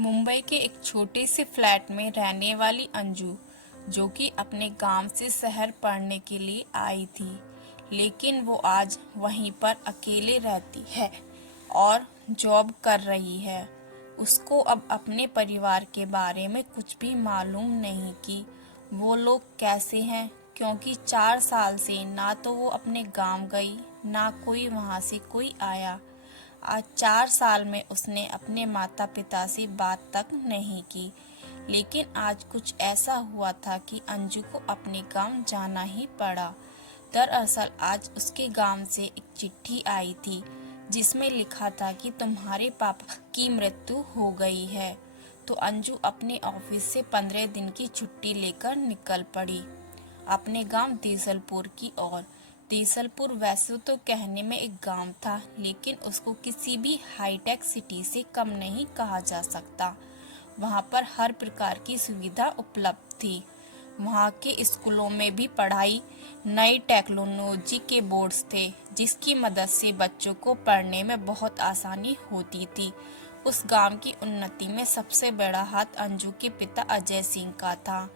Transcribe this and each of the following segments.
मुंबई के एक छोटे से फ्लैट में रहने वाली अंजू, जो कि अपने गांव से शहर पढ़ने के लिए आई थी, लेकिन वो आज वहीं पर अकेले रहती है और जॉब कर रही है। उसको अब अपने परिवार के बारे में कुछ भी मालूम नहीं कि वो लोग कैसे हैं, क्योंकि 4 साल से ना तो वो अपने गांव गई, ना कोई वहां से कोई आया। आज 4 साल में उसने अपने माता पिता से बात तक नहीं की। लेकिन आज कुछ ऐसा हुआ था कि अंजू को अपने गांव जाना ही पड़ा। दरअसल आज उसके गांव से एक चिट्ठी आई थी, जिसमें लिखा था कि तुम्हारे पापा की मृत्यु हो गई है। तो अंजू अपने ऑफिस से 15 दिन की छुट्टी लेकर निकल पड़ी अपने गांव देसलपुर की ओर। देसलपुर वैसे तो कहने में एक गांव था, लेकिन उसको किसी भी हाईटेक सिटी से कम नहीं कहा जा सकता। वहां पर हर प्रकार की सुविधा उपलब्ध थी। वहां के स्कूलों में भी पढ़ाई नई टेक्नोलॉजी के बोर्ड्स थे, जिसकी मदद से बच्चों को पढ़ने में बहुत आसानी होती थी। उस गांव की उन्नति में सबसे बड़ा हाथ अंजू के पिता अजय सिंह का था।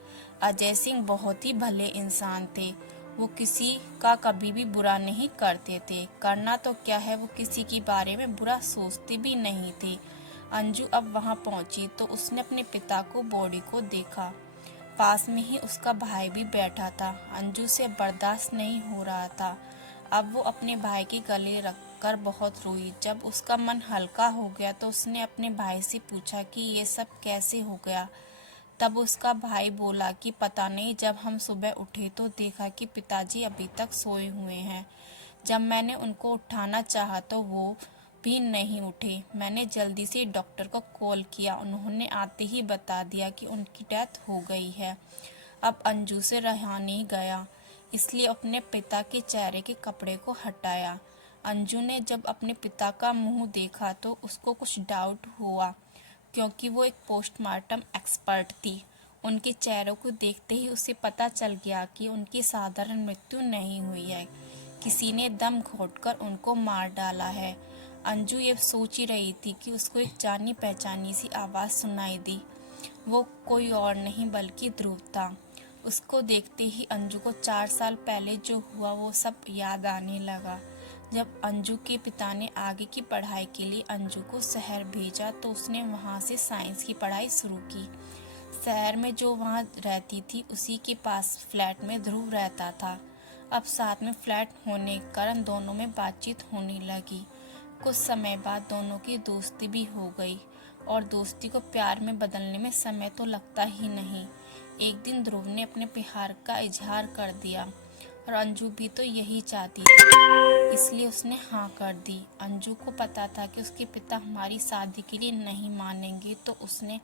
अजय सिंह बहुत ही भले इंसान थे। वो किसी का कभी भी बुरा नहीं करते थे। करना तो क्या है, वो किसी के बारे में बुरा सोचते भी नहीं थे। अंजू अब वहां पहुंची तो उसने अपने पिता को बॉडी को देखा। पास में ही उसका भाई भी बैठा था। अंजू से बर्दाश्त नहीं हो रहा था। अब वो अपने भाई के गले रखकर बहुत रोई। जब उसका मन हल्का हो गया तो उसने अपने भाई से पूछा कि ये सब कैसे हो गया। तब उसका भाई बोला कि पता नहीं, जब हम सुबह उठे तो देखा कि पिताजी अभी तक सोए हुए हैं। जब मैंने उनको उठाना चाहा तो वो भी नहीं उठे। मैंने जल्दी से डॉक्टर को कॉल किया। उन्होंने आते ही बता दिया कि उनकी डेथ हो गई है। अब अंजू से रहा नहीं गया, इसलिए अपने पिता के चेहरे के कपड़े को हटाया। अंजू ने जब अपने पिता का मुंह देखा तो उसको कुछ डाउट हुआ, क्योंकि वो एक पोस्टमार्टम एक्सपर्ट थी। उनके चेहरों को देखते ही उसे पता चल गया कि उनकी साधारण मृत्यु नहीं हुई है, किसी ने दम घोंटकर उनको मार डाला है। अंजू ये सोच ही रही थी कि उसको एक जानी पहचानी सी आवाज़ सुनाई दी। वो कोई और नहीं बल्कि ध्रुव था। उसको देखते ही अंजू को 4 साल पहले जो हुआ वो सब याद आने लगा। जब अंजू के पिता ने आगे की पढ़ाई के लिए अंजू को शहर भेजा तो उसने वहाँ से साइंस की पढ़ाई शुरू की। शहर में जो वहाँ रहती थी उसी के पास फ्लैट में ध्रुव रहता था। अब साथ में फ्लैट होने के कारण दोनों में बातचीत होने लगी। कुछ समय बाद दोनों की दोस्ती भी हो गई, और दोस्ती को प्यार में बदलने में समय तो लगता ही नहीं। एक दिन ध्रुव ने अपने प्यार का इजहार कर दिया, और अंजू भी तो यही चाहती थी, इसलिए उसने हाँ कर दी। अंजू को पता था कि उसके पिता हमारी शादी के लिए नहीं मानेंगे, तो उसने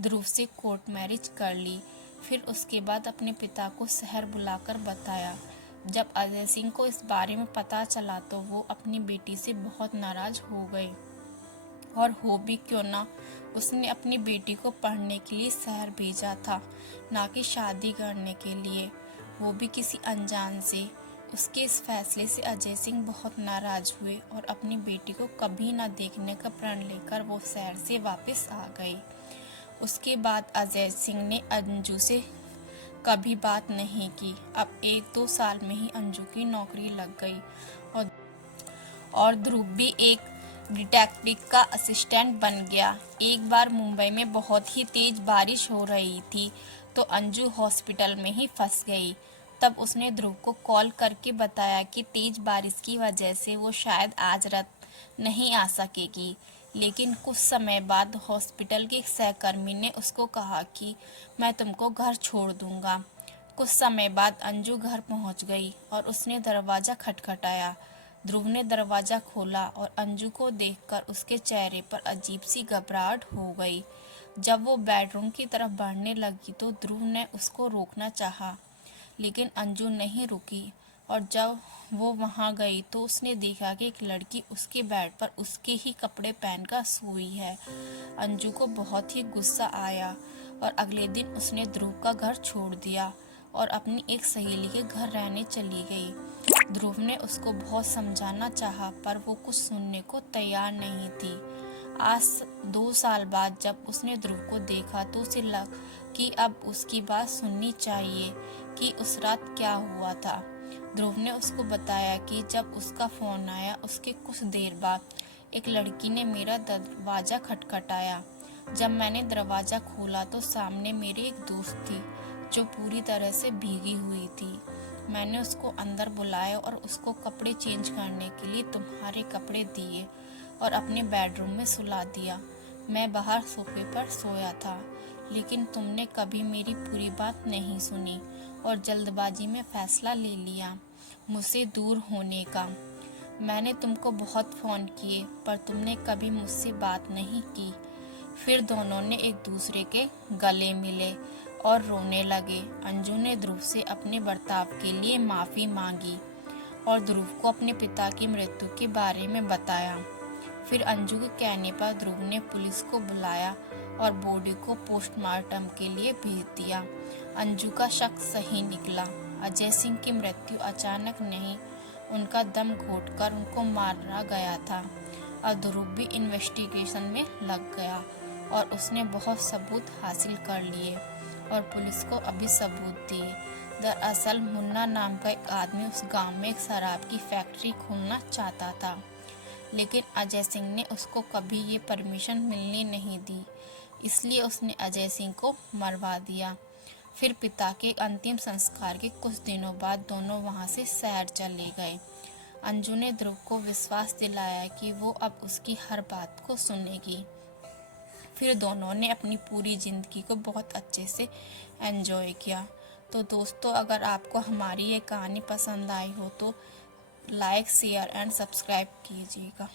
ध्रुव से कोर्ट मैरिज कर ली। फिर उसके बाद अपने पिता को शहर बुलाकर बताया। जब अजय सिंह को इस बारे में पता चला तो वो अपनी बेटी से बहुत नाराज हो गए। और हो भी क्यों ना, उसने अपनी बेटी को पढ़ने के लिए शहर भेजा था, ना कि शादी करने के लिए, वो भी किसी अनजान से। उसके इस फैसले से अजय सिंह बहुत नाराज हुए और अपनी बेटी को कभी ना देखने का प्रण लेकर वो शहर से वापस आ गए। उसके बाद अजय सिंह ने अंजू से कभी बात नहीं की। अब 1-2 साल में ही अंजू की नौकरी लग गई, और ध्रुव भी एक डिटेक्टिव का असिस्टेंट बन गया। एक बार मुंबई में बहुत ही तेज बारिश हो रही थी, तो अंजू हॉस्पिटल में ही फंस गई। तब उसने ध्रुव को कॉल करके बताया कि तेज बारिश की वजह से वो शायद आज रात नहीं आ सकेगी। लेकिन कुछ समय बाद हॉस्पिटल के एक सहकर्मी ने उसको कहा कि मैं तुमको घर छोड़ दूंगा। कुछ समय बाद अंजू घर पहुंच गई और उसने दरवाज़ा खटखटाया। ध्रुव ने दरवाज़ा खोला और अंजू को देखकर उसके चेहरे पर अजीब सी घबराहट हो गई। जब वो बेडरूम की तरफ बढ़ने लगी तो ध्रुव ने उसको रोकना चाहा, लेकिन अंजू नहीं रुकी। और जब वो वहां गई तो उसने देखा कि एक लड़की उसके बेड पर उसके ही कपड़े पहनकर सोई है। अंजू को बहुत ही गुस्सा आया और अगले दिन उसने ध्रुव का घर छोड़ दिया और अपनी एक सहेली के घर रहने चली गई। ध्रुव ने उसको बहुत समझाना चाहा, पर वो कुछ सुनने को तैयार नहीं थी। आज 2 साल बाद जब उसने ध्रुव को देखा तो उसे लगा कि अब उसकी बात सुननी चाहिए कि उस रात क्या हुआ था। ध्रुव ने उसको बताया कि जब उसका फोन आया उसके कुछ देर बाद एक लड़की ने मेरा दरवाज़ा खटखटाया। जब मैंने दरवाज़ा खोला तो सामने मेरी एक दोस्त थी जो पूरी तरह से भीगी हुई थी। मैंने उसको अंदर बुलाया और उसको कपड़े चेंज करने के लिए तुम्हारे कपड़े दिए और अपने बेडरूम में सुला दिया। मैं बाहर सोफे पर सोया था, लेकिन तुमने कभी मेरी पूरी बात नहीं सुनी और जल्दबाजी में फैसला ले लिया मुझसे दूर होने का। मैंने तुमको बहुत फ़ोन किए पर तुमने कभी मुझसे बात नहीं की। फिर दोनों ने एक दूसरे के गले मिले और रोने लगे। अंजू ने ध्रुव से अपने बर्ताव के लिए माफ़ी मांगी और ध्रुव को अपने पिता की मृत्यु के बारे में बताया। फिर अंजू के कहने पर ध्रुव ने पुलिस को बुलाया और बॉडी को पोस्टमार्टम के लिए भेज दिया। अंजू का शक सही निकला। अजय सिंह की मृत्यु अचानक नहीं, उनका दम घोटकर उनको मारा गया था। अब ध्रुव भी इन्वेस्टिगेशन में लग गया और उसने बहुत सबूत हासिल कर लिए और पुलिस को अभी सबूत दिए। दरअसल मुन्ना नाम का एक आदमी उस गांव में एक शराब की फैक्ट्री खोलना चाहता था, लेकिन अजय सिंह ने उसको कभी ये परमिशन मिलने नहीं दी, इसलिए उसने अजय सिंह को मरवा दिया। फिर पिता के अंतिम संस्कार के कुछ दिनों बाद दोनों वहां से शहर चले गए। अंजू ने ध्रुव को विश्वास दिलाया कि वो अब उसकी हर बात को सुनेगी। फिर दोनों ने अपनी पूरी ज़िंदगी को बहुत अच्छे से एंजॉय किया। तो दोस्तों, अगर आपको हमारी ये कहानी पसंद आई हो तो लाइक, शेयर एंड सब्सक्राइब कीजिएगा।